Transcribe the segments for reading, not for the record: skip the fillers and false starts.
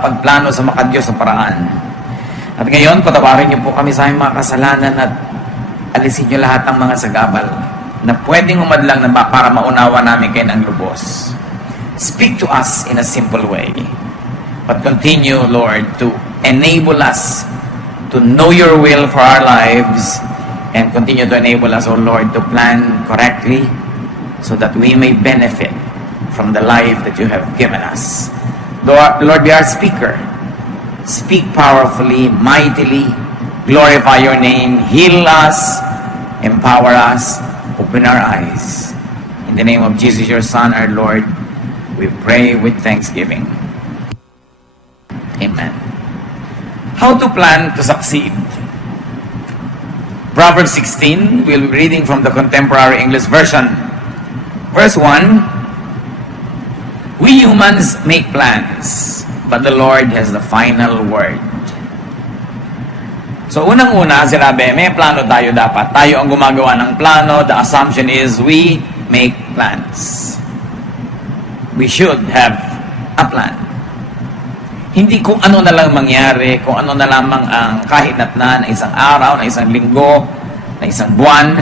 pagplano sa makadiyos na paraan. At ngayon, patawarin niyo po kami sa aming mga kasalanan at alisin niyo lahat ng mga sagabal na pwedeng umadlang na para maunawa namin kayo ng lubos. Speak to us in a simple way. But continue, Lord, to enable us to know your will for our lives and continue to enable us, O Lord, to plan correctly so that we may benefit from the life that you have given us. Lord, be our speaker. Speak powerfully, mightily, glorify your name, heal us, empower us, open our eyes. In the name of Jesus, your Son, our Lord, we pray with thanksgiving. Amen. How to plan to succeed? Proverbs 16, we'll be reading from the Contemporary English Version. Verse 1, we humans make plans, but the Lord has the final word. So unang-una, sinabi, may plano tayo dapat. Tayo ang gumagawa ng plano. The assumption is we make plans. We should have a plan. Hindi kung ano na lang mangyari, kung ano na lamang ang kahinat na isang araw, na isang linggo, na isang buwan,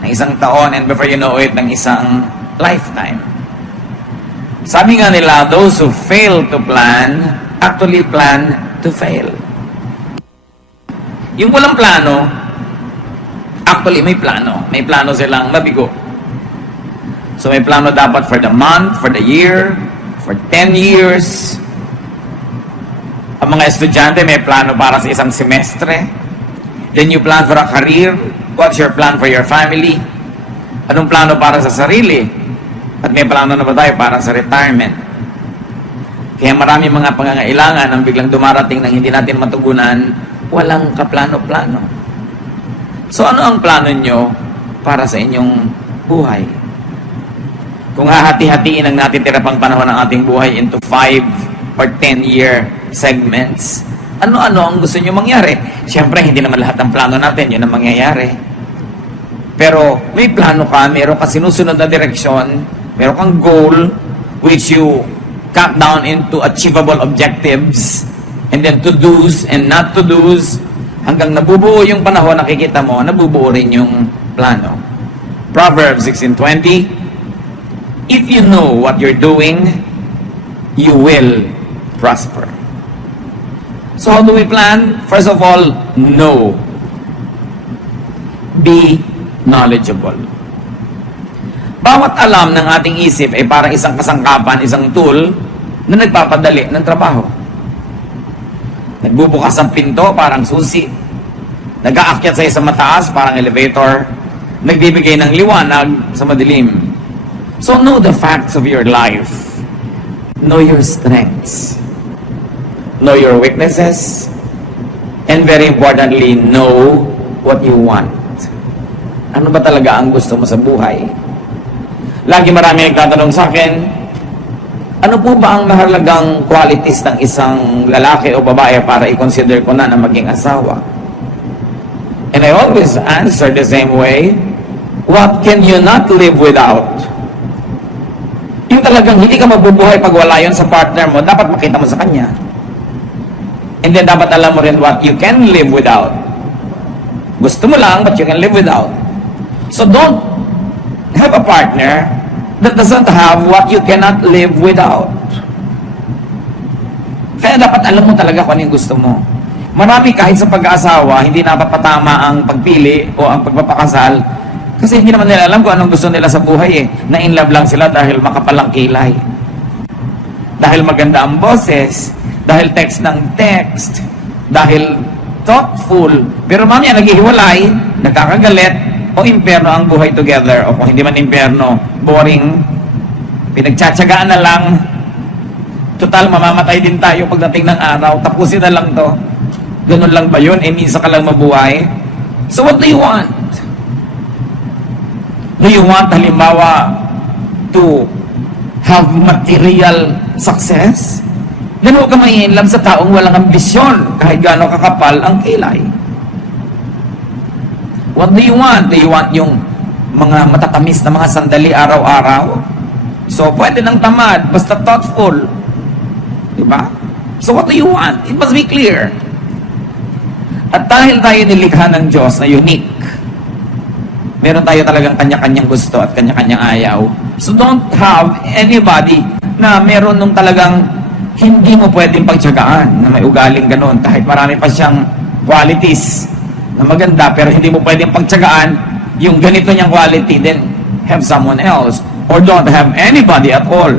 na isang taon, and before you know it, ng isang lifetime. Sabi nga nila, those who fail to plan, actually plan to fail. Yung walang plano, actually may plano. May plano silang mabigo. So may plano dapat for the month, for the year, for 10 years. Ang mga estudyante may plano para sa isang semestre. Then you plan for a career. What's your plan for your family? Anong plano para sa sarili? At may plano na ba tayo para sa retirement? Kaya marami mga pangangailangan ang biglang dumarating nang hindi natin matugunan, walang kaplano-plano. So ano ang plano nyo para sa inyong buhay? Kung hahati-hatiin ang natitira pang panahon ng ating buhay into 5 or 10-year segments, ano-ano ang gusto nyo mangyari? Siyempre, hindi naman lahat ng plano natin, yun ang mangyayari. Pero may plano ka, meron ka sinusunod na direksyon, meron kang goal, which you cut down into achievable objectives, and then to-dos and not to-dos, hanggang nabubuo yung panahon, nakikita mo, nabubuo rin yung plano. Proverbs 16:20, if you know what you're doing, you will prosper. So how do we plan? First of all, know. Be knowledgeable. Bawat alam ng ating isip ay parang isang kasangkapan, isang tool na nagpapadali ng trabaho. Nagbubukas ang pinto, parang susi. Nag-aakyat sa isang mataas, parang elevator. Nagbibigay ng liwanag sa madilim. So know the facts of your life. Know your strengths. Know your weaknesses. And very importantly, know what you want. Ano ba talaga ang gusto mo sa buhay? Lagi marami nagtatanong sa akin, ano po ba ang mahalagang qualities ng isang lalaki o babae para i-consider ko na maging asawa? And I always answer the same way, what can you not live without? Yung talagang hindi ka mabubuhay pag wala yun sa partner mo, dapat makita mo sa kanya. And then dapat alam mo rin what you can live without. Gusto mo lang, but you can live without. So don't have a partner that doesn't have what you cannot live without. Kaya dapat alam mo talaga kung ano yung gusto mo. Marami kahit sa pag-aasawa, hindi napapatama ang pagpili o ang pagpapakasal kasi hindi naman nila alam kung anong gusto nila sa buhay eh. Na-in love lang sila dahil makapalang kilay. Dahil maganda ang boses, dahil text ng text, dahil thoughtful. Pero mamaya naghihiwalay, nagkakagalit, o impyerno ang buhay together. O kung hindi man impyerno, boring, pinagtsatsagaan na lang, total mamamatay din tayo pagdating ng araw, tapusin na lang to. Ganun lang ba yun? Minsan ka lang mabuhay. So what do you want? Do you want, halimbawa, to have material success? Then huwag ka mai-inlove sa taong walang ambisyon kahit gaano kakapal ang kilay. What do you want? Do you want yung mga matatamis na mga sandali araw-araw? So, pwede ng tamad, basta thoughtful. Diba? So what do you want? It must be clear. At dahil tayo nilikha ng Diyos na unique, meron tayo talagang kanya-kanyang gusto at kanya-kanyang ayaw. So don't have anybody na meron nung talagang hindi mo pwedeng pagtyagaan, na may ugaling ganun, kahit marami pa siyang qualities na maganda, pero hindi mo pwedeng pagtyagaan yung ganito niyang quality, then have someone else. Or don't have anybody at all.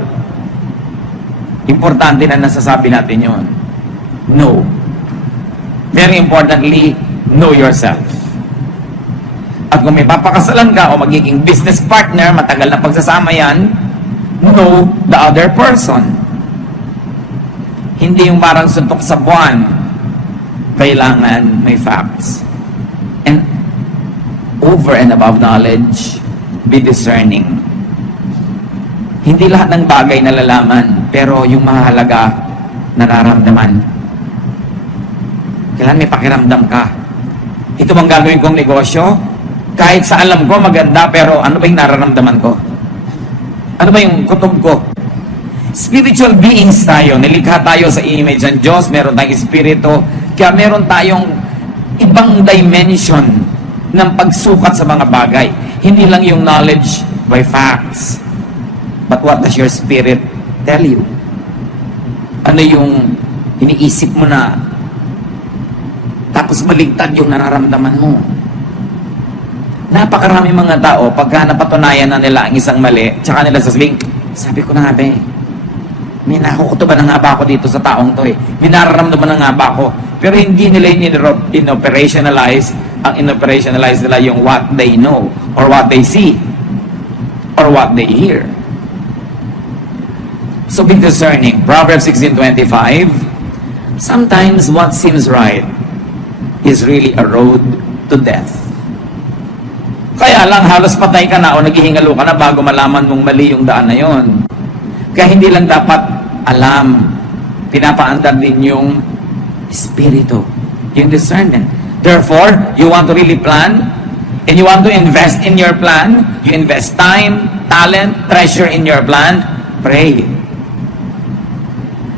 Importante na nasasabi natin yun. No. Very importantly, know yourself. At kung may papakasalan ka o magiging business partner, matagal na pagsasama yan, know the other person. Hindi yung parang suntok sa buwan. Kailangan may facts. And over and above knowledge, be discerning. Hindi lahat ng bagay nalalaman, pero yung mahalaga, nararamdaman. Kailangan may pakiramdam ka. Ito bang gagawin kong negosyo? Kahit sa alam ko maganda, pero ano ba yung nararamdaman ko? Ano ba yung kutob ko? Spiritual beings tayo. Nilikha tayo sa image ng Diyos. Meron tayong espiritu. Kaya meron tayong ibang dimension ng pagsukat sa mga bagay. Hindi lang yung knowledge by facts. But what does your spirit tell you? Ano yung iniisip mo na tapos baligtad yung nararamdaman mo? Napakarami mga tao, pagka napatunayan na nila ang isang mali, tsaka nila sasabihin, sabi ko na nga be, may nakukutuban na nga ba ako dito sa taong to eh. May nararamdaman na nga ba ako. Pero hindi nila in-operationalize, ang in-operationalize nila yung what they know, or what they see, or what they hear. So be discerning. Proverbs 16:25, sometimes what seems right is really a road to death. Kaya lang, halos patay ka na o naghihingalo ka na bago malaman mong mali yung daan na yon. Kaya hindi lang dapat alam, pinapaandar din yung espiritu, yung discernment. Therefore, you want to really plan, and you want to invest in your plan, you invest time, talent, treasure in your plan, pray.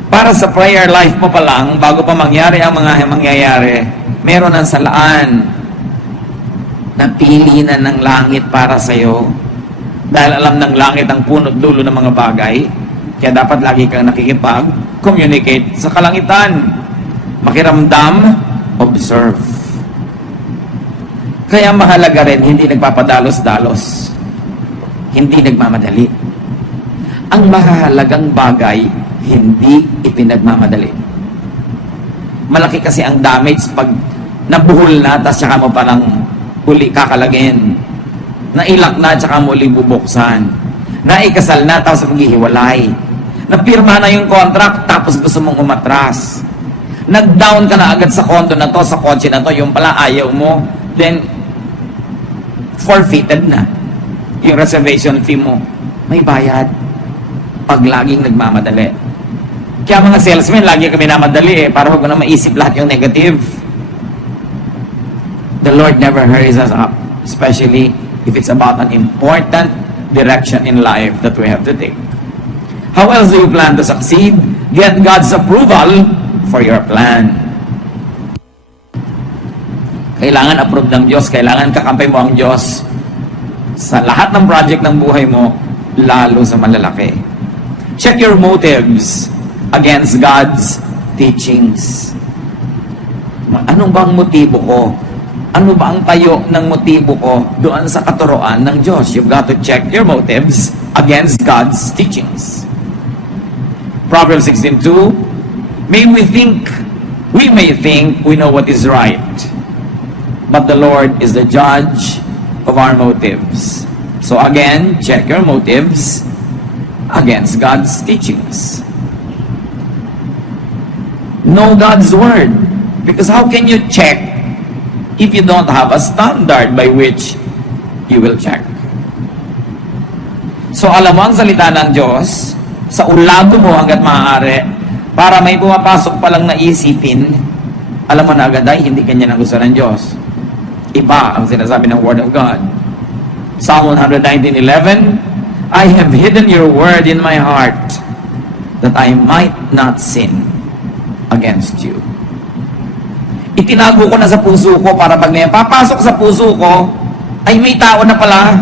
Para sa prayer life mo pa lang, bago pa mangyari ang mga mangyayari, meron ng salaan na pili na ng langit para sa'yo. Dahil alam ng langit ang punot dulo ng mga bagay, kaya dapat lagi kang nakikipag-communicate sa kalangitan. Makiramdam, observe. Kaya mahalaga rin, hindi nagpapadalos-dalos. Hindi nagmamadali. Ang mahalagang bagay, hindi ipinagmamadali. Malaki kasi ang damage pag nabuhol na, tapos saka mo parang uli kakalagin. Nailak na, tsaka mo uling bubuksan. Naikasal na, tapos maghihiwalay. Napirma na yung contract, tapos gusto mong umatras. Nag-down ka na agad sa kondo na to, sa kotse na to, yung pala ayaw mo, then forfeited na. Yung reservation fee mo, may bayad. Pag laging nagmamadali. Kaya mga salesmen, lagi kami namadali para huwag ko na maisip lahat yung negative. The Lord never hurries us up, especially if it's about an important direction in life that we have to take. How else do you plan to succeed? Get God's approval for your plan. Kailangan approve ng Diyos, kailangan kakampay mo ang Diyos sa lahat ng project ng buhay mo, lalo sa malalaki. Check your motives against God's teachings. Anong bang motibo ko? Ano ba ang tayo ng motibo ko doon sa katuroan ng Diyos? You've got to check your motives against God's teachings. Proverbs 16:2, we may think we know what is right, but the Lord is the judge of our motives. So again, check your motives against God's teachings. Know God's word. Because how can you check if you don't have a standard by which you will check? So alam mo ang salita ng Diyos, sa ulado mo hanggat maaari, para may pumapasok palang na isipin, alam mo na agad ay hindi kanya nang gusto ng Diyos. Iba ang sinasabi ng Word of God. Psalm 119:11, I have hidden your word in my heart, that I might not sin. against you. Itinago ko na sa puso ko para pag may papasok sa puso ko, ay may tao na pala.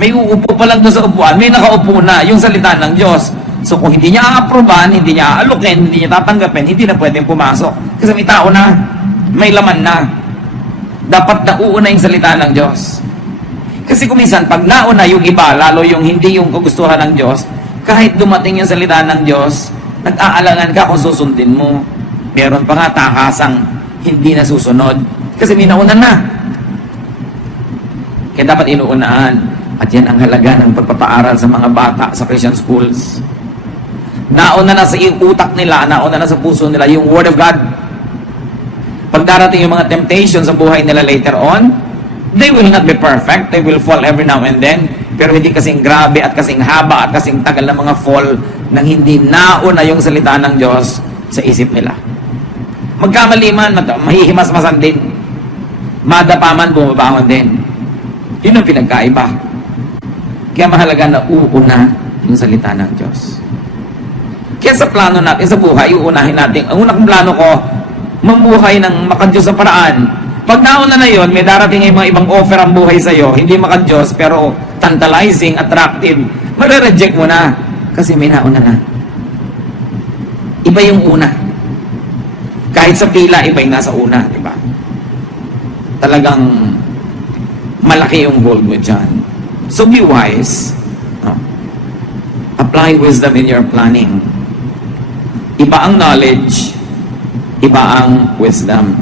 May uupo pa lang doon sa upuan, may nakaupo na, yung salita ng Diyos. So kung hindi niya a-approvean, hindi niya aalukin, hindi niya tatanggapin, hindi na pwedeng pumasok. Kasi may tao na, may laman na. Dapat nauuna yung salita ng Diyos. Kasi kung minsan, pag nauna yung iba, lalo yung hindi yung kagustuhan ng Diyos, kahit dumating yung salita ng Diyos, nag-aalangan ka kung susundin mo. Meron pa nga takasang hindi na susunod. Kasi may nauna na. Kaya dapat inuunaan. At yan ang halaga ng pagpapaaral sa mga bata sa Christian schools. Nauna na sa utak nila, nauna na sa puso nila yung Word of God. Pag darating yung mga temptations sa buhay nila later on, they will not be perfect. They will fall every now and then. Pero hindi kasing grabe at kasing haba at kasing tagal ng mga fall nang hindi nauna yung salita ng Diyos sa isip nila. Magkamali man, mahihimas-masan din. Madapa man, bumabangon din. Yun ang pinagkaiba. Kaya mahalaga na uuna yung salita ng Diyos. Kaya sa plano natin sa buhay, uunahin natin. Ang unang plano ko, mamuhay ng makadiyos sa paraan. Pag nauna na yon, may darating ay mga ibang offer ang buhay sa'yo, hindi makadiyos, pero tantalizing, attractive. Mare-reject mo na. Kasi may nauna na. Iba yung una. Kahit sa pila, iba yung nasa una, di ba? Talagang malaki yung hold mo dyan. So be wise. No? Apply wisdom in your planning. Iba ang knowledge, iba ang wisdom.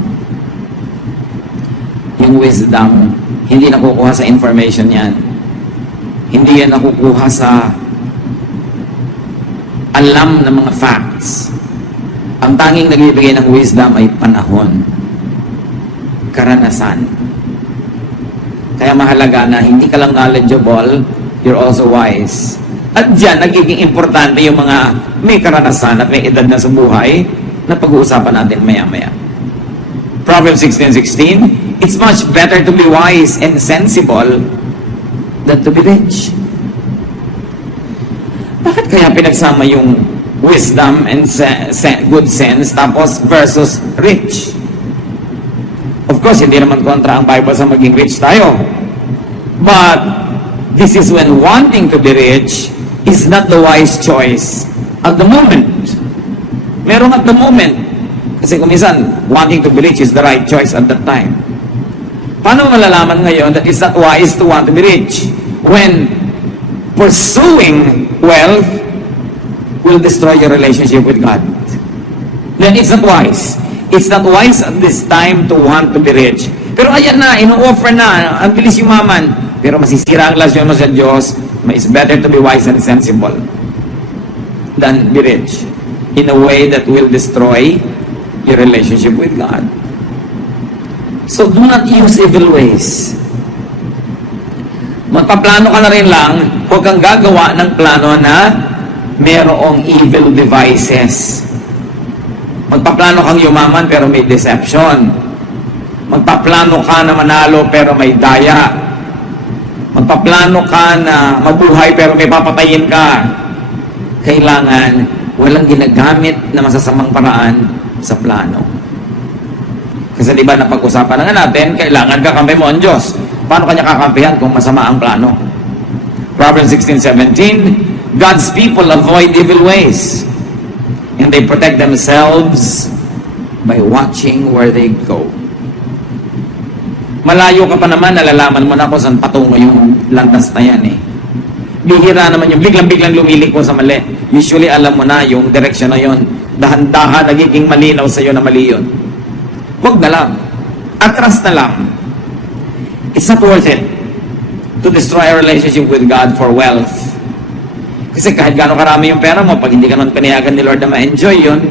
Yung wisdom, hindi nakukuha sa information yan. Hindi yan nakukuha sa alam ng mga facts. Ang tanging nagbibigay ng wisdom ay panahon, karanasan. Kaya mahalaga na hindi ka lang knowledgeable, you're also wise. At dyan, nagiging importante yung mga may karanasan at may edad na sa buhay na pag-uusapan natin maya-maya. Proverbs 16:16, it's much better to be wise and sensible than to be rich. Bakit kaya pinagsama yung wisdom and good sense tapos versus rich? Of course, hindi naman kontra ang Bible sa maging rich tayo. But this is when wanting to be rich is not the wise choice at the moment. Meron at the moment. Kasi kung minsan, wanting to be rich is the right choice at that time. Paano malalaman ngayon that it's not wise to want to be rich? When pursuing wealth will destroy your relationship with God. Then it's not wise. It's not wise at this time to want to be rich. Pero ayan na, ino-offer na, ang bilis yumaman. Pero masisira ang relasyon mo sa Diyos. It's better to be wise and sensible than be rich in a way that will destroy your relationship with God. So do not use evil ways. Magpaplano ka na rin lang, huwag kang gagawa ng plano na merong evil devices. Magpaplano kang yumaman pero may deception. Magpaplano ka na manalo pero may daya. Magpaplano ka na mabuhay pero may papatayin ka. Kailangan walang ginagamit na masasamang paraan sa plano. Kasi di ba napag-usapan na nga natin, kailangan kakampi mo ang Diyos. Paano kanya kakampihan kung masama ang plano? Proverbs 16:17, God's people avoid evil ways. And they protect themselves by watching where they go. Malayo ka pa naman, nalalaman mo na kung saan patungo yung landas na yan eh. Bihira naman yung biglang-biglang lumiliko sa mali. Usually alam mo na yung direction na yon. Dahan-dahan nagiging malinaw sa iyo na mali yun. Huwag na lang. Atras na lang. It's not worth it to destroy a relationship with God for wealth. Kasi kahit gaano karami yung pera mo, pag hindi ka naman pinayagan ni Lord na ma-enjoy yun,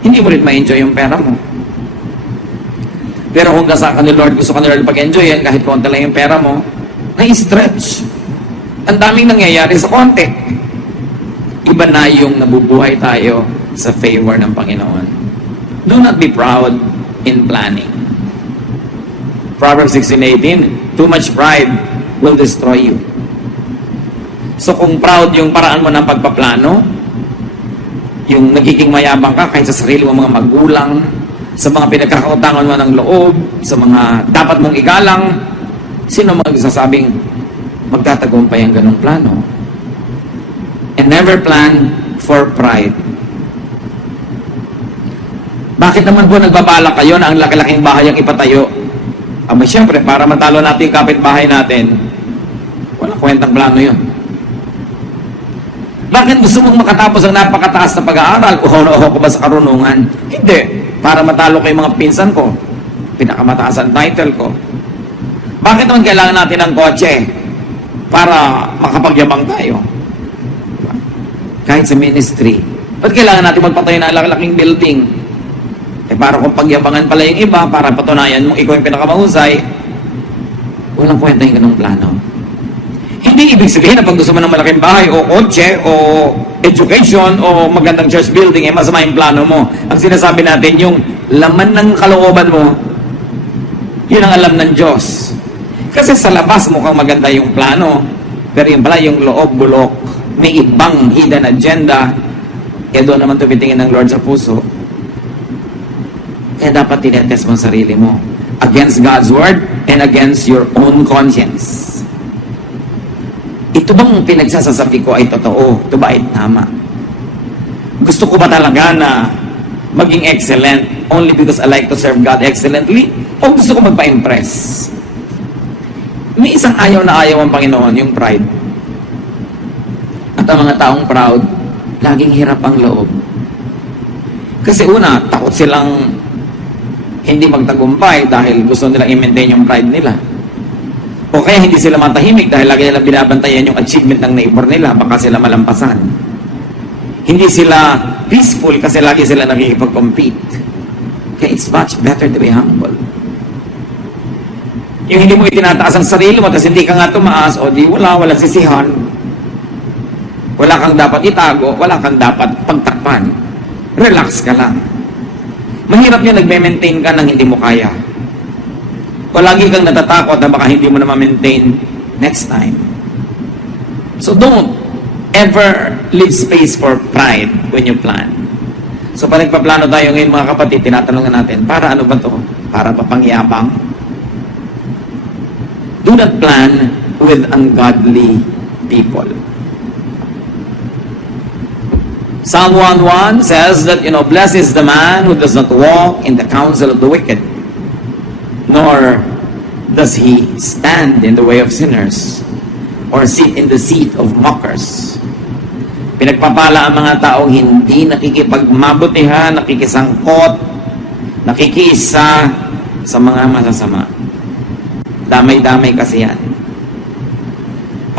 hindi mo rin ma-enjoy yung pera mo. Pero kung kasama ka ni Lord, gusto ka ni Lord pag-enjoy yan, kahit konti lang yung pera mo, na-stretch. Ang daming nangyayari sa konti. Iba na yung nabubuhay tayo sa favor ng Panginoon. Do not be proud in planning. Proverbs 16:18, too much pride will destroy you. So kung proud yung paraan mo ng pagpaplano, Yung nagiging mayabang ka kahit sa sarili mong mga magulang, sa mga pinagkakautangan mo ng loob, sa mga dapat mong igalang, sino magsasabing magtatagumpay ang ganong plano? And never plan for pride. Bakit naman po nagbabalak kayo na ang laki-laking bahay ang ipatayo? Aba, siyempre, para matalo natin yung kapitbahay natin, walang kwentang plano yun. Bakit gusto mong makatapos ang napakataas na pag-aaral? Uho ko ba sa karunungan? Hindi. Para matalo ko yung mga pinsan ko. Pinakamataas ang title ko. Bakit naman kailangan natin ng kotse? Para makapagyabang tayo. Kahit sa ministry. Ba't kailangan natin magpatayo ng laki-laking building? Para kung pagyabangan pala yung iba, para patunayan mong ikaw yung pinakamahusay, walang kwenta yung ganung plano. Hindi ibig sabihin na pag gusto mo ng malaking bahay, o kotse, o education, o magandang church building, masama yung plano mo. Ang sinasabi natin, yung laman ng kalooban mo, yun ang alam ng Diyos. Kasi sa labas mukhang maganda yung plano, pero yung pala yung loob, bulok, may ibang hidden agenda, kaya doon naman tumitingin ng Lord sa puso. Kaya dapat tinetest mo ang sarili mo against God's word and against your own conscience. Ito bang pinagsasasabi ko ay totoo? Ito ba ay tama? Gusto ko ba talaga na maging excellent only because I like to serve God excellently? O gusto ko magpa-impress? May isang ayaw na ayaw ang Panginoon, yung pride. At ang mga taong proud, laging hirap ang loob. Kasi una, takot silang hindi magtagumpay dahil gusto nilang i-maintain yung pride nila. O kaya hindi sila matahimik dahil lagi nilang binabantayan yung achievement ng neighbor nila, baka sila malampasan. Hindi sila peaceful kasi lagi sila nakikipag-compete. Kaya it's much better to be humble. Yung hindi mo itinataas ang sarili mo, tapos hindi ka nga tumaas, o di walang sisihan. Wala kang dapat itago, wala kang dapat pagtakpan. Relax ka lang. Mahirap yun, nagme-maintain ka nang hindi mo kaya. O lagi kang natatakot na baka hindi mo na ma-maintain next time. So don't ever leave space for pride when you plan. So pag nagpaplano tayo ngayon mga kapatid, tinatanong natin, para ano ba to? Para papangyabang? Do not plan with ungodly people. Psalm 1:1 says that, blessed is the man who does not walk in the counsel of the wicked, nor does he stand in the way of sinners, or sit in the seat of mockers. Pinagpapala ang mga taong hindi nakikipagmabutihan, nakikisangkot, nakikisa sa mga masasama. Damay-damay kasi yan.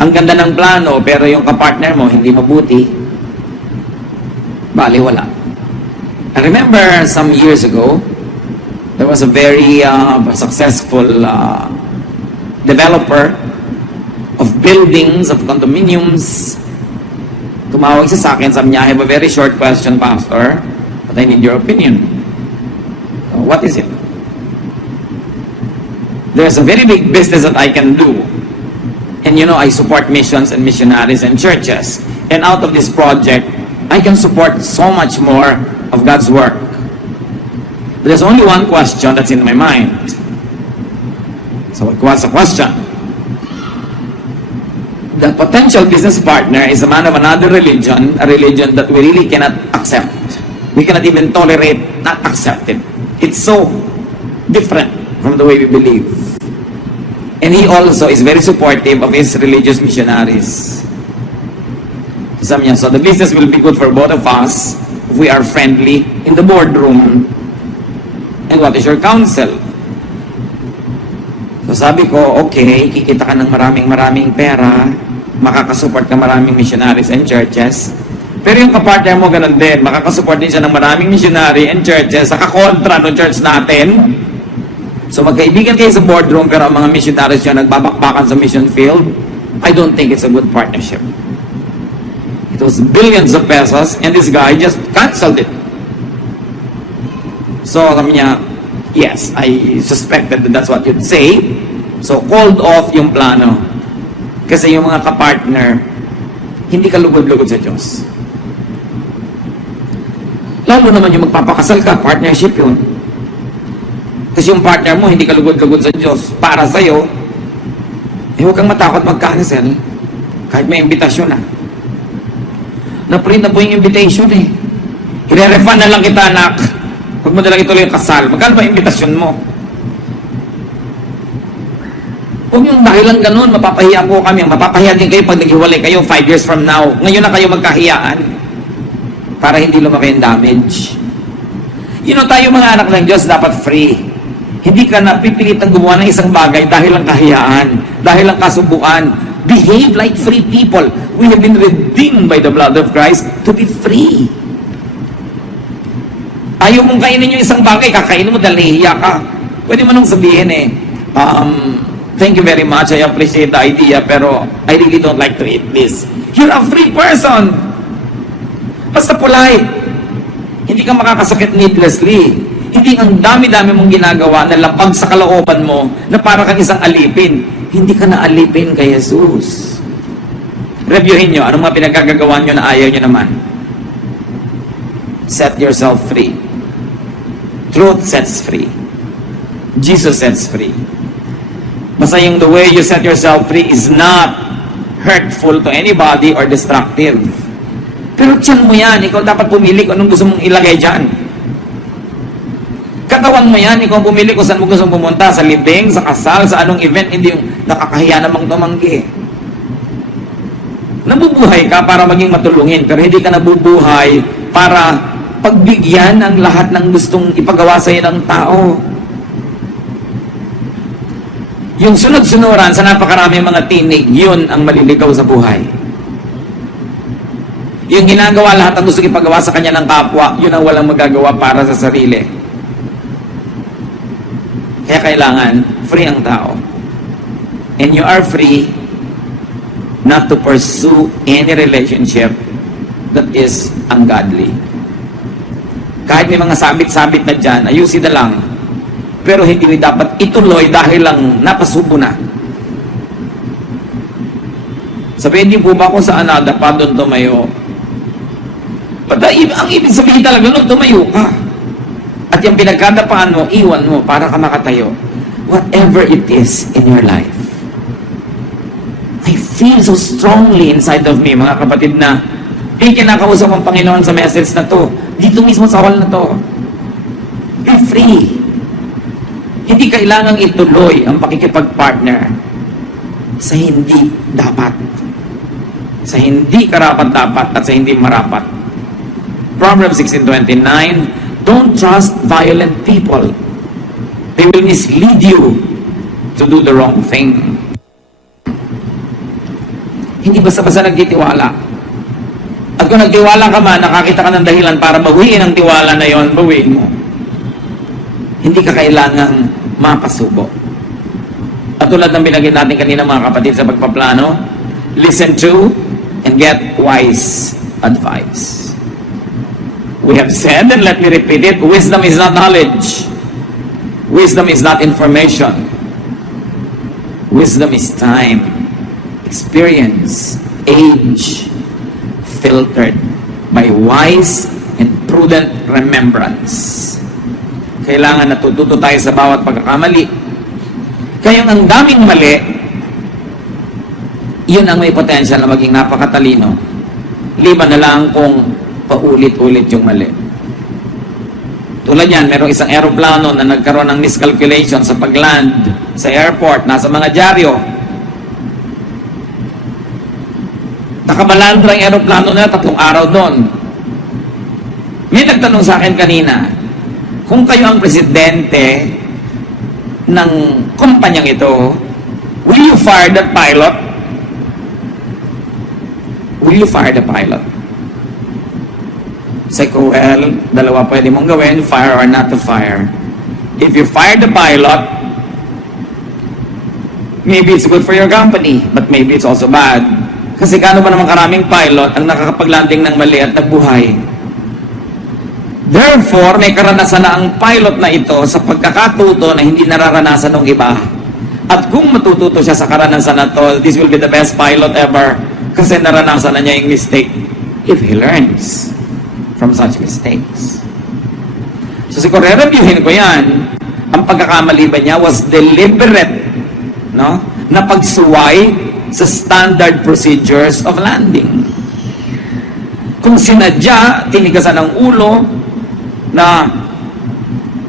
Ang ganda ng plano, pero yung kapartner mo hindi mabuti, bali wala. I remember some years ago, there was a very successful developer of buildings, of condominiums. Tumawag siya sa akin, sabi niya, I have a very short question, Pastor, but I need your opinion. What is it? There's a very big business that I can do. And I support missions and missionaries and churches. And out of this project, I can support so much more of God's work. But there's only one question that's in my mind. So what's the question? The potential business partner is a man of another religion, a religion that we really cannot accept. We cannot even tolerate, not accept it. It's so different from the way we believe. And he also is very supportive of his religious missionaries. Sabi niya, so the business will be good for both of us if we are friendly in the boardroom. And what is your counsel? So sabi ko, okay, kikita ka ng maraming pera, makakasupport ka maraming missionaries and churches. Pero yung kapartner mo ganun din, makakasupport din siya ng maraming missionary and churches sa kakontra ng church natin. So magkaibigan kayo sa boardroom pero ang mga missionaries siya nagbabakbakan sa mission field. I don't think it's a good partnership. It was billions of pesos and this guy just canceled it. So kami niya, yes, I suspected that that's what you'd say. So called off yung plano. Kasi yung mga kapartner, hindi ka lugod-lugod sa Diyos. Lalo naman yung magpapakasal ka, partnership yun. Kasi yung partner mo, hindi ka lugod-lugod sa Diyos para sa'yo, huwag kang matakot mag-cancel kahit may imbitasyon na. Na-print na po yung invitation eh. I-refund na lang kita, anak. Huwag mo na lang ituloy yung kasal. Magkano ba yung imbitasyon mo? Kung yung dahil lang ganun, mapapahiya po kami. Mapapahiya din kayo pag naghiwalay kayo 5 years from now. Ngayon na kayo magkahiyaan para hindi lumaki yung damage. Tayo mga anak ng Diyos dapat free. Hindi ka napipilitang gumawa ng isang bagay dahil lang kahiyaan, dahil lang kasubukan. Behave like free people. We have been redeemed by the blood of Christ to be free. Ayaw mong kainin yung isang bagay, kakainin mo dahil nahihiya ka. Pwede mo nang sabihin thank you very much, I appreciate the idea, pero I really don't like to eat this. You're a free person. Basta polite. Hindi ka makakasakit needlessly. Hindi ang dami-dami mong ginagawa na lapag sa kalooban mo na para kang isang alipin. Hindi ka na alipin kay Jesus. Reviewin nyo, anong mga pinagkagagawa nyo na ayaw nyo naman? Set yourself free. Truth sets free. Jesus sets free. Basta yung the way you set yourself free is not hurtful to anybody or destructive. Pero tiyan mo yan, ikaw dapat pumili kung anong gusto mong ilagay dyan. Katawan mo yan, ikaw pumili kung saan mo gusto pumunta, sa libing, sa kasal, sa anong event, hindi yung nakakahiya namang tumanggi. Nabubuhay ka para maging matulungin, pero hindi ka nabubuhay para pagbigyan ang lahat ng gustong ipagawa sa iyo ng tao. Yung sunod-sunuran sa napakarami mga tinig, yun ang maliligaw sa buhay. Yung ginagawa lahat ang gusto ipagawa sa kanya ng kapwa, yun ang walang magagawa para sa sarili. Kaya kailangan, free ang tao. And you are free not to pursue any relationship that is ungodly. Kahit may mga sabit-sabit na dyan, ayusin na lang. Pero hindi dapat ituloy dahil lang napasubo na. Sabihin din po ba kung saan nadapa doon tumayo? Ang ibig sabihin talaga doon tumayo ka. At yung pinagkadapaan mo, iwan mo para ka makatayo. Whatever it is in your life. I feel so strongly inside of me, mga kapatid, na kinakausap ang Panginoon sa message na to. Dito mismo sa hall na to. Be free. Hindi kailangang ituloy ang pakikipag-partner sa hindi dapat. Sa hindi karapat-dapat at sa hindi marapat. Proverbs 16:29, don't trust violent people. They will mislead you to do the wrong thing. Hindi basta-basta nagtitiwala. At kung nagtiwala ka man, nakakita ka ng dahilan para bawiin ang tiwala na yon, bawiin mo. Hindi ka kailangang mapasubo. At tulad ng binagay natin kanina mga kapatid sa pagpaplano, listen to and get wise advice. We have said, and let me repeat it, wisdom is not knowledge. Wisdom is not information. Wisdom is time, experience, age, filtered by wise and prudent remembrance. Kailangan natututo tayo sa bawat pagkakamali. Kaya ang daming mali, yun ang may potential na maging napakatalino. Liban na lang kung paulit-ulit yung mali. Tulad yan, merong isang aeroplano na nagkaroon ng miscalculation sa pagland sa airport, nasa mga dyaryo. Nakabalandra ang aeroplano na 3 araw doon. May nagtanong sa akin kanina, kung kayo ang presidente ng kumpanyang ito, will you fire that pilot? Will you fire the pilot? Say ko, well, dalawa pwede mong gawin, fire or not to fire. If you fire the pilot, maybe it's good for your company, but maybe it's also bad. Kasi gaano ba naman karaming pilot ang nakakapaglanding ng mali at nagbuhay? Therefore, may karanasan na ang pilot na ito sa pagkakatuto na hindi nararanasan ng iba. At kung matututo siya sa karanasan na to, this will be the best pilot ever kasi naranasan na niya yung mistake if he learns. from such mistakes. So siguro, reviewin ko yan. Ang pagkakamali ba niya was deliberate, no? Na pagsuway sa standard procedures of landing. Kung sinadya, tinigasan ng ulo na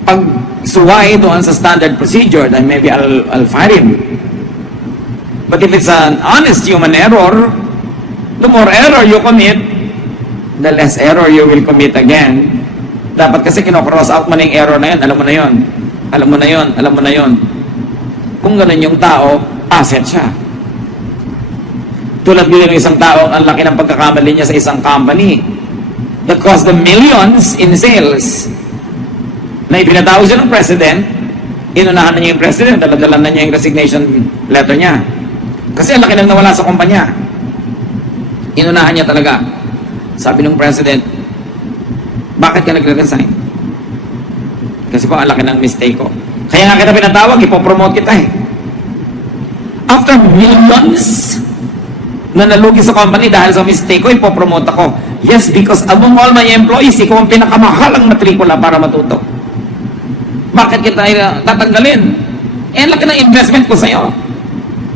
pagsuway doon sa standard procedure, then maybe I'll fire him. But if it's an honest human error, the more error you commit, the less error you will commit again. Dapat kasi kino-cross out mo na yung error na yun. Alam mo na yun. Alam mo na yun. Alam mo na yun. Kung ganun yung tao, asset siya. Tulad din ng isang tao, ang laki ng pagkakamali niya sa isang company that cost them millions in sales. Na ipinatawag siya ng president, inunahan na niya yung president, daladala na niya yung resignation letter niya. Kasi ang laki nang nawala sa kumpanya. Inunahan niya talaga. Sabi ng president, bakit ka nagre-resign? Kasi po, ang laki ng mistake ko. Kaya nga kita pinatawag, ipopromote kita eh. After millions na nalugi sa company dahil sa mistake ko, ipopromote ako. Yes, because among all my employees, ikaw ang pinakamahalang matrikula para matuto. Bakit kita tatanggalin? Eh, ang laki ng investment ko sa'yo.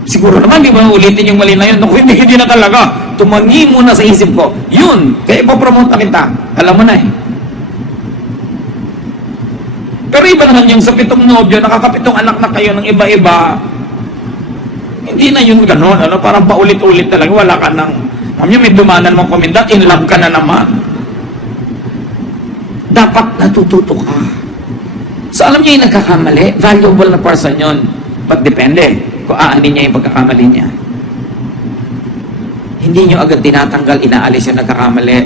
Siguro naman, di ba ulitin yung mali na yun? Naku, hindi na talaga. Tumangi muna sa isip ko. Yun, kaya ipopromote na kita. Alam mo na eh. Pero iba naman yung sa 7 nobyo, nakakapitong anak na kayo ng iba-iba. Hindi na yun gano'n, ano? Parang paulit-ulit talaga. Wala ka nang, ma'am may dumanan mong komendat, in love ka na naman. Dapat natututo ka. So alam niyo yung nagkakamali, valuable na person yun. But depende kung aanin niya yung pagkakamali niya. Hindi niyo agad tinatanggal, inaalis yung nagkakamali.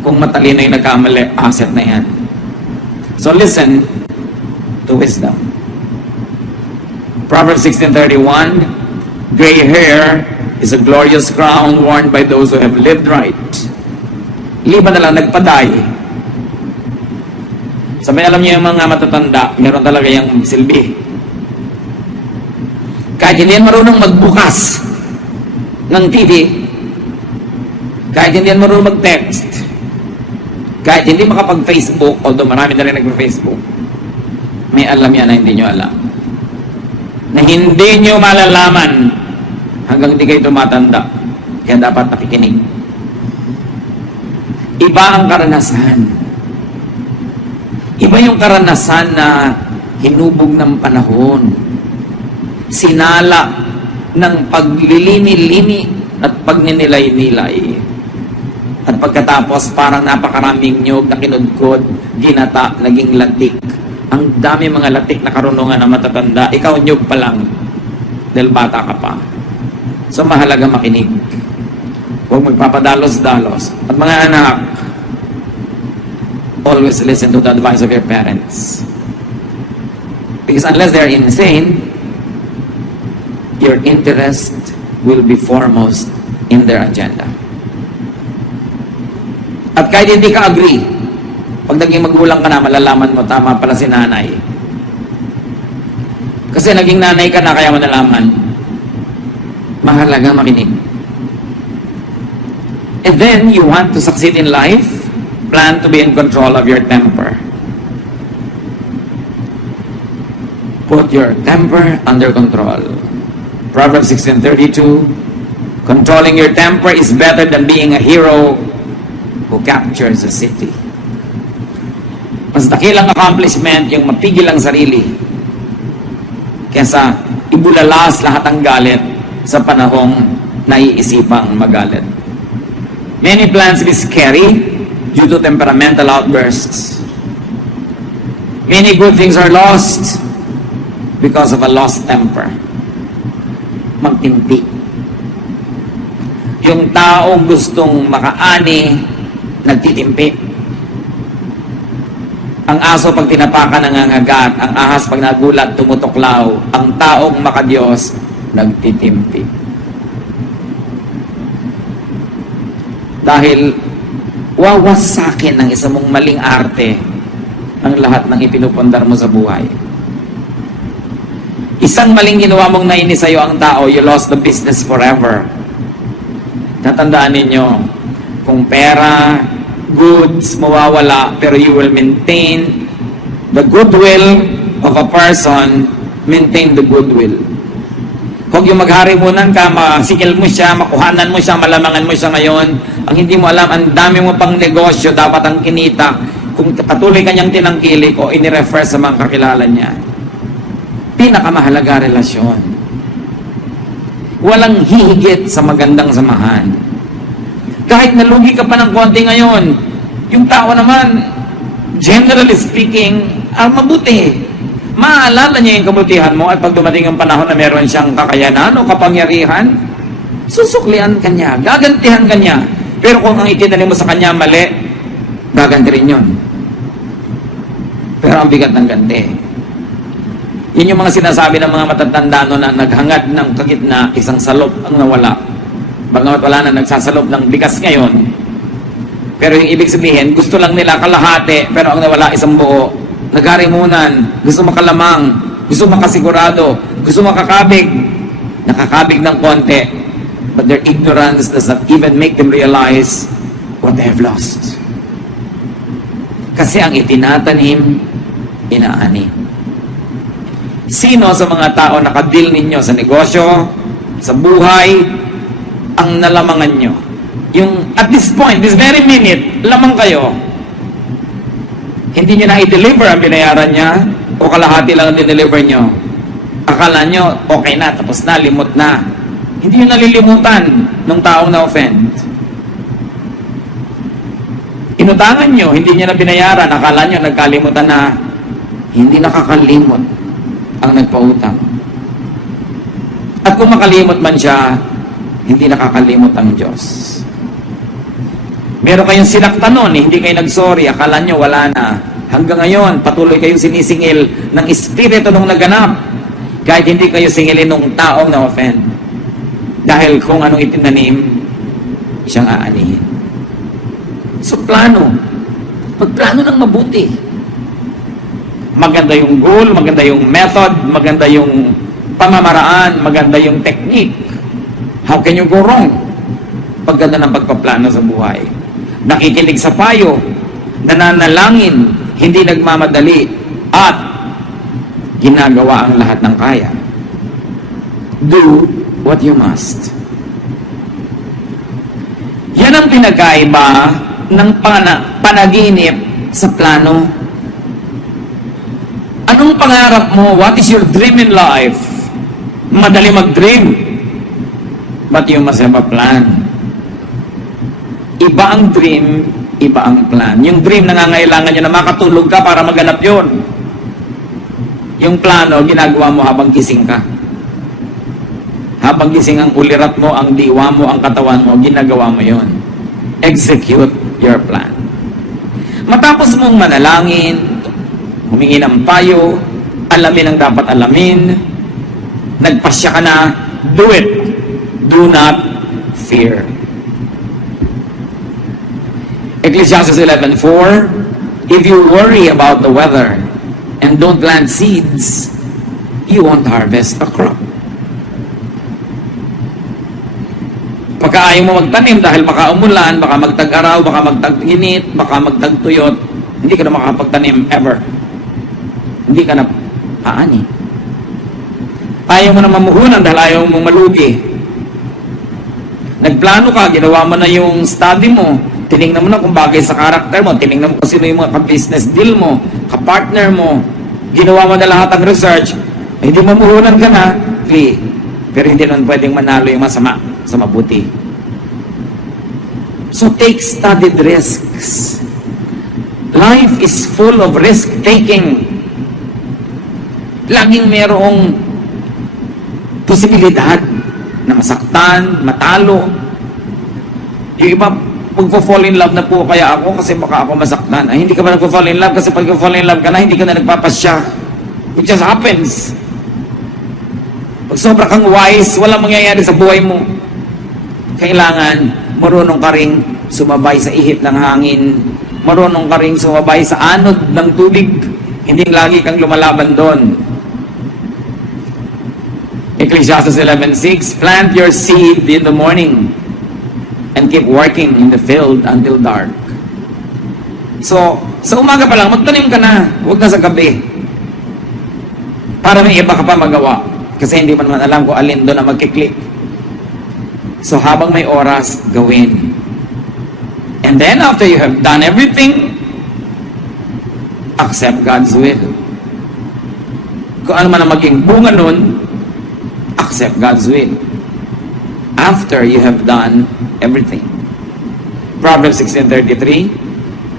Kung matalino yung nagkamali, asset na yan. So listen to wisdom. Proverbs 16:31, gray hair is a glorious crown worn by those who have lived right. Liban na lang nagpaday. Sabi, alam niyo yung mga matatanda, meron talaga yung silbi. Kahit hindi yan marunong magbukas ng TV, kahit hindi yan marunong mag-text, kahit hindi makapag-Facebook, although marami na rin nag-Facebook, may alam yan na hindi nyo alam. Na hindi nyo malalaman hanggang hindi kayo tumatanda. Kaya dapat nakikinig. Iba ang karanasan. Iba yung karanasan na hinubog ng panahon. Sinala ng paglilini-lini at pagninilay-nilay. At pagkatapos, parang napakaraming nyog na kinudkod, ginata, naging latik. Ang dami mga latik na karunungan na matatanda. Ikaw nyog pa lang dahil bata ka pa. So mahalaga makinig. Huwag magpapadalos-dalos. At mga anak, always listen to the advice of your parents. Because unless they're insane, your interest will be foremost in their agenda. At kahit hindi ka agree, pag naging magulang ka na, malalaman mo, tama pala si nanay. Kasi naging nanay ka na, kaya mo nalaman. Mahalaga makinig. And then, you want to succeed in life, plan to be in control of your temper. Put your temper under control. Proverbs 16:32, controlling your temper is better than being a hero who captures a city. Mas dakilang accomplishment yung mapigil ang sarili kesa ibulalas lahat ng galit sa panahong naiisipang magalit. Many plans be scary due to temperamental outbursts. Many good things are lost because of a lost temper. Magtimpi. Yung taong gustong makaani, nagtitimpi. Ang aso pag tinapakan nangangagat, ang ahas pag nagulat tumutuklaw, ang taong makadiyos nagtitimpi. Dahil wawasakin ng isa mong maling arte ang lahat ng ipinupundar mo sa buhay. Isang maling ginawa mong nainis sa'yo ang tao, you lost the business forever. Tatandaan ninyo, kung pera goods, mawawala, pero you will maintain the goodwill of a person, maintain the goodwill. Huwag yung magharimunan ka, masikil mo siya, makuhanan mo siya, malamangan mo siya ngayon. Ang hindi mo alam, ang dami mo pang negosyo, dapat ang kinita. Kung patuloy kanyang tinangkilik o inirefer sa mga kakilala niya. Pinakamahalaga relasyon. Walang hihigit sa magandang samahan. Kahit nalugi ka pa ng konti ngayon, yung tao naman, generally speaking, mabuti. Maalala niya yung kabutihan mo at pag dumating ang panahon na meron siyang kakayanan o kapangyarihan, susuklian ka niya, gagantihan ka niya. Pero kung ang itinanim mo sa kanya mali, gaganti rin yun. Pero ang bigat ng ganti. Yun yung mga sinasabi ng mga matatanda no, na naghangad ng kagitna, isang salop ang nawala. Bagamat wala na nagsasalop ng bigas ngayon. Pero yung ibig sabihin, gusto lang nila kalahati, pero ang nawala isang buo. Nagharimunan, gusto makalamang, gusto makasigurado, gusto makakabig. Nakakabig ng konti, but their ignorance does not even make them realize what they have lost. Kasi ang itinatanim, inaani. Sino sa mga tao nakadil ninyo sa negosyo, sa buhay, ang nalamangan nyo? Yung at this point, this very minute, lamang kayo. Hindi nyo na i-deliver ang binayaran niya o kalahati lang ang deliver nyo. Akala nyo, okay na, tapos na, limot na. Hindi nyo nalilimutan ng taong na-offend. Inutangan nyo, hindi nyo na binayaran, akala nyo, nagkalimutan na. Hindi nakakalimot ang nagpautang. At kung makalimot man siya, hindi nakakalimot ang Diyos. Meron kayong sinaktan nun, hindi kayo nag-sorry, akala nyo wala na. Hanggang ngayon, patuloy kayong sinisingil ng espiritu nung naganap. Kahit hindi kayo singilin nung taong na-offend. Dahil kung anong itinanim, siyang aanihin. So, plano. Pagplano ng mabuti. Maganda yung goal, maganda yung method, maganda yung pamamaraan, maganda yung technique. How can you go wrong? Pagganda ng pagpaplano sa buhay. Nakikinig sa payo, nananalangin, hindi nagmamadali, at ginagawa ang lahat ng kaya. Do what you must. Yan ang pinagkaiba ng panaginip sa plano. Anong pangarap mo? What is your dream in life? Madali mag-dream. But you must have a plan. Iba ang dream, iba ang plan. Yung dream, nangangailangan nyo na makatulog ka para maganap yun. Yung plano, ginagawa mo habang gising ka. Habang gising ang ulirat mo, ang diwa mo, ang katawan mo, ginagawa mo yun. Execute your plan. Matapos mong manalangin, humingi ng payo, alamin ang dapat alamin, nagpasya ka na, do it. Do not fear. Ecclesiastes 11:4, if you worry about the weather and don't plant seeds, you won't harvest a crop. Pagka ayaw mo magtanim dahil baka umulan, baka magtag-araw, baka magtag-init, baka magtag-tuyot, hindi ka na makapagtanim ever. Hindi ka na aani. Ayaw mo na mamuhunan dahil ayaw mong malugi. Nagplano ka, ginawa mo na yung study mo, tinignan mo na kung bagay sa karakter mo, tinignan mo kung sino yung mga ka-business deal mo, ka-partner mo, ginawa mo na lahat ng research, hindi mamuhunan ka na, flee. Pero hindi naman pwedeng manalo yung masama sa mabuti. So take studied risks. Life is full of risk-taking. Laging merong posibilidad na masaktan, matalo. Yung iba, magpo-fall in love na po kaya ako kasi baka ako masaktan. Ay, hindi ka ba nagpo-fall in love kasi pag fall in love ka na, hindi ka na nagpapasya. It just happens. Pag sobra kang wise, walang mangyayari sa buhay mo. Kailangan, marunong ka ring sumabay sa ihip ng hangin. Marunong ka ring sumabay sa anod ng tubig. Hindi lagi kang lumalaban doon. Ecclesiastes 11:6, plant your seed in the morning and keep working in the field until dark. So, sa umaga pa lang, magtanim ka na. Huwag na sa gabi. Para may iba ka pa magawa. Kasi hindi mo naman alam kung alin doon na magkiklik. So, habang may oras, gawin. And then, after you have done everything, accept God's will. Kung ano man ang maging bunga nun, accept God's will. After you have done everything. Proverbs 16:33,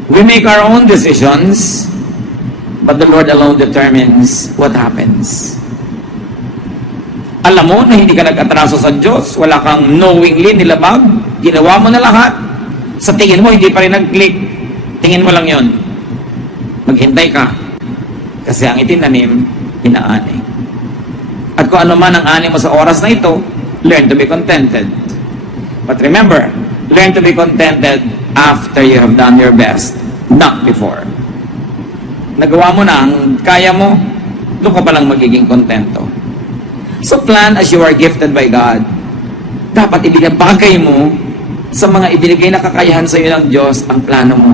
we make our own decisions, but the Lord alone determines what happens. Alam mo na hindi ka nag-atraso sa Diyos, wala kang knowingly nilabag, ginawa mo na lahat, sa tingin mo hindi pa rin nag-click, tingin mo lang yon. Maghintay ka, kasi ang itinanim, inaani. At kung ano man ang ani mo sa oras na ito, learn to be contented. But remember, learn to be contented after you have done your best, not before. Nagawa mo na ang kaya mo, doon ka palang magiging kontento. So plan as you are gifted by God. Dapat ibigay mo sa mga ibinigay na kakayahan sa iyo ng Diyos ang plano mo.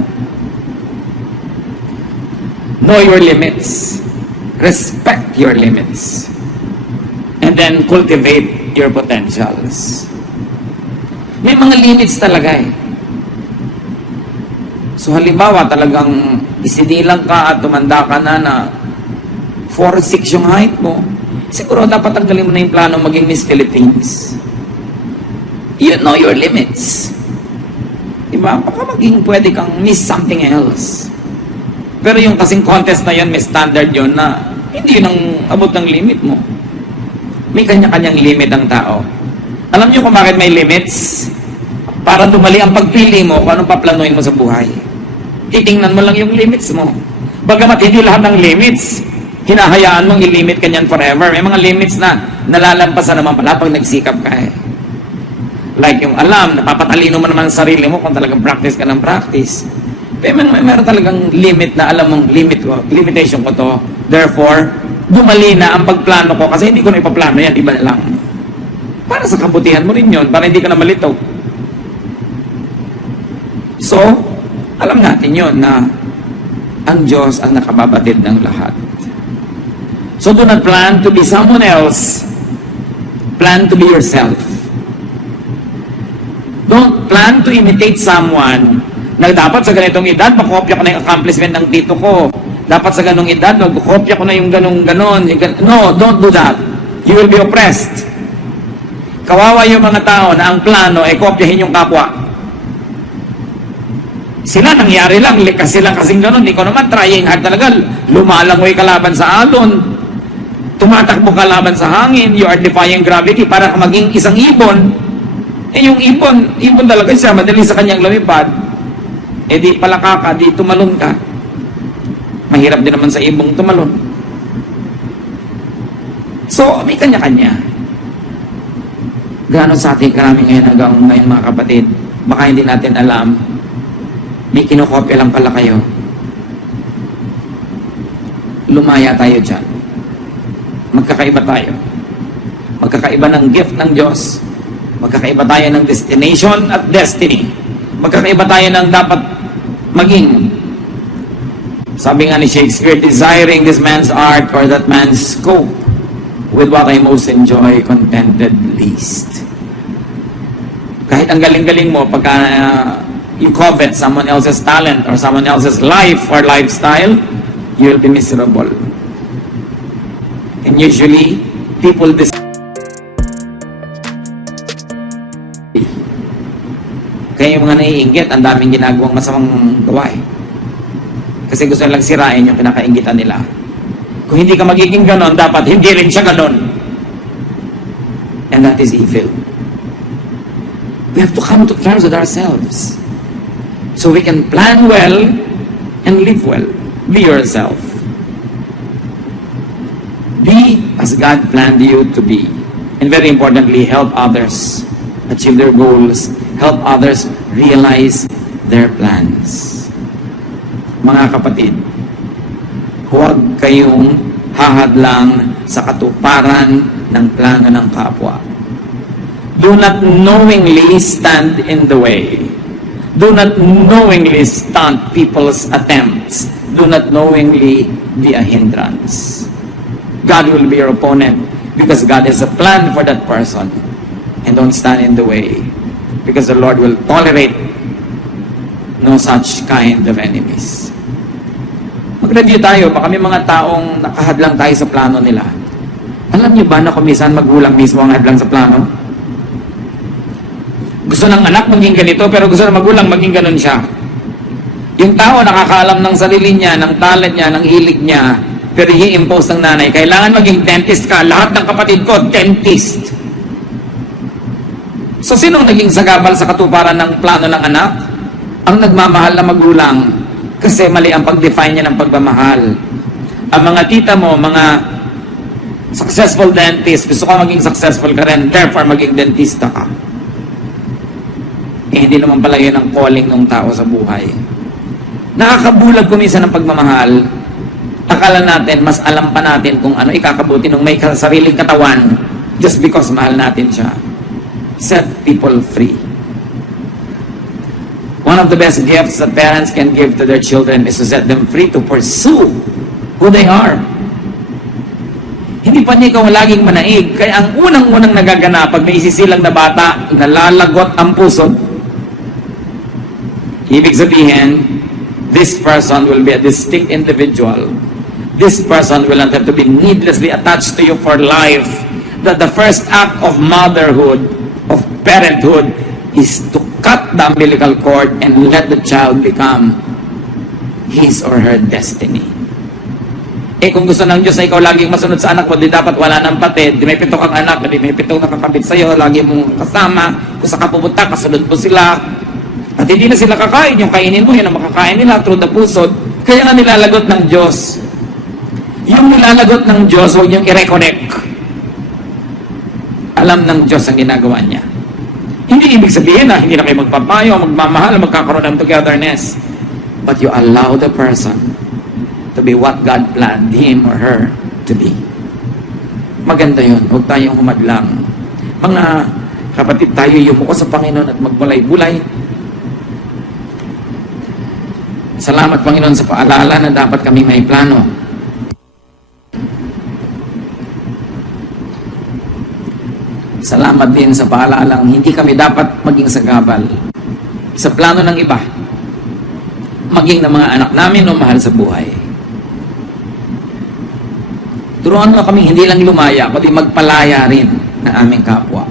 Know your limits. Respect your limits. And then cultivate your potentials. May mga limits talaga eh. So halimbawa talagang isinilang ka at tumanda ka na 4'6" yung height mo, siguro dapat tanggalin mo na yung plano maging Miss Philippines. You know your limits. Diba? Baka maging pwede kang Miss something else. Pero yung kasing contest na yun, may standard yun na hindi yun ang abot ng limit mo. May kanya-kanyang limit ang tao. Alam niyo kung bakit may limits? Para dumali ang pagpili mo kung anong paplanuin mo sa buhay. Titingnan mo lang yung limits mo. Bagamat hindi lahat ng limits, hinahayaan mong i-limit ka niyan forever. May mga limits na nalalampasan naman pala pag nagsikap ka eh. Like yung alam, napapatalino mo naman sa sarili mo kung talagang practice ka ng practice. Pero meron talagang limit na alam mong limitation ko to. Therefore, dumali na ang pagplano ko kasi hindi ko na ipaplano yan, iba na lang. Para sa kabutihan mo rin yun, para hindi ka na malito. So, alam natin yun na ang Diyos ang nakababatid ng lahat. So do not plan to be someone else. Plan to be yourself. Don't plan to imitate someone na dapat sa ganitong edad, makopya ko na yung accomplishment ng tito ko. Dapat sa ganong edad, magkopya ko na yung ganon. No, don't do that. You will be oppressed. Kawawa yung mga tao na ang plano ay kopyahin yung kapwa. Sila nangyari lang, likas silang kasing ganon. Ikaw naman, trying hard talaga. Lumalangoy kalaban sa alon. Tumatakbo kalaban sa hangin. You are defying gravity para maging isang ibon. Eh yung ibon talaga siya, madali sa kanyang lumipad. Eh di palaka ka, di tumalon ka. Mahirap din naman sa ibong tumalon. So, may kanya-kanya. Gaano sa ating karami hanggang ngayon mga kapatid, baka hindi natin alam, may kinokopya lang pala kayo. Lumaya tayo dyan. Magkakaiba tayo. Magkakaiba ng gift ng Diyos. Magkakaiba tayo ng destination at destiny. Magkakaiba tayo ng dapat maging. Sabi nga ni Shakespeare, desiring this man's art or that man's scope, with what I most enjoy, contented least. Kahit ang galing-galing mo, pagka you covet someone else's talent or someone else's life or lifestyle, you'll be miserable. And usually, people kaya yung mga naiinggit, ang daming ginagawang masamang gawain. Kasi gusto nilang sirain yung kinakainggitan nila. Kung hindi ka magiging ganon, dapat hindi rin siya ganon. And that is evil. We have to come to terms with ourselves. So we can plan well and live well. Be yourself. Be as God planned you to be. And very importantly, help others achieve their goals. Help others realize their plans. Mga kapatid, huwag kayong hahadlang sa katuparan ng plano ng kapwa. Do not knowingly stand in the way. Do not knowingly stunt people's attempts. Do not knowingly be a hindrance. God will be your opponent because God has a plan for that person. And don't stand in the way because the Lord will tolerate no such kind of enemies. Mag-review tayo, baka may mga taong nakahadlang tayo sa plano nila. Alam niyo ba na kumisan magulang mismo ang hadlang sa plano? Gusto ng anak maging ganito, pero gusto ng magulang maging ganun siya. Yung tao nakakaalam ng sarili niya, ng talent niya, ng hilig niya, pero i-impose ng nanay, kailangan maging dentist ka. Lahat ng kapatid ko, dentist. So, sinong naging sagabal sa katuparan ng plano ng anak? Ang nagmamahal na magulang. Kasi mali ang pag-define niya ng pagmamahal. Ang mga tita mo, mga successful dentist, gusto ka maging successful ka rin, therefore maging dentista ka. Eh, hindi naman pala yun ang calling ng tao sa buhay. Nakakabulag kuminsan ng pagmamahal. Akala natin, mas alam pa natin kung ano ikakabuti nung may sariling katawan just because mahal natin siya. Set people free. One of the best gifts that parents can give to their children is to set them free to pursue who they are. Hindi pa niya ikaw laging manaig. Kaya ang unang-unang nagaganap pag may isisilang na bata, nalalagot ang puso. Ibig sabihin, this person will be a distinct individual. This person will not have to be needlessly attached to you for life. That the first act of motherhood, of parenthood, is to cut the umbilical cord and let the child become his or her destiny. Eh kung gusto ng Diyos na ikaw laging masunod sa anak mo, di dapat wala ng patid, di may pito kang anak, di may pitong nakakabit sa'yo, lagi mong kasama, kung saan ka pupunta, kasunod mo sila. At hindi na sila kakain, yung kainin mo, yun ang makakain nila through the pusod. Kaya nga nilalagot ng Diyos. Yung nilalagot ng Diyos, huwag niyong i-reconnect. Alam ng Diyos ang ginagawa niya. Hindi ibig sabihin na hindi na kayo magpapayo, magmamahal, magkakaroon ng togetherness. But you allow the person to be what God planned him or her to be. Maganda yun. Huwag tayong humadlang. Mga kapatid, tayo yumuko sa Panginoon at magbulay-bulay. Salamat, Panginoon, sa paalala na dapat kami may plano. Salamat din sa paalalang hindi kami dapat maging sagabal sa plano ng iba, maging ng mga anak namin o mahal sa buhay. Turuan mo kami hindi lang lumaya, kundi magpalaya rin ng aming kapwa.